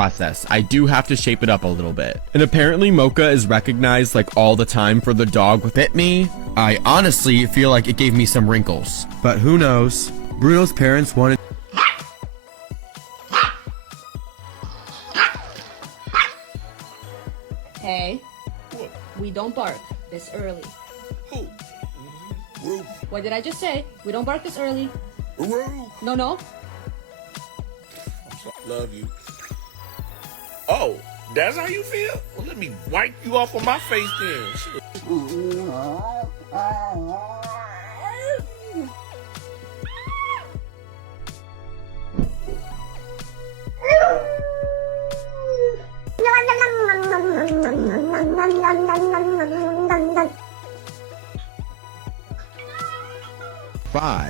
process. I do have to shape it up a little bit. And apparently Mocha is recognized like all the time for the dog with Fit Me. I honestly feel like it gave me some wrinkles. But who knows? Bruno's parents wanted Hey, What? we don't bark this early. Who? Roof. What did I just say? We don't bark this early. Roof. No. Love you. Oh, that's how you feel? Well, let me wipe you off of my face then. Shit. five.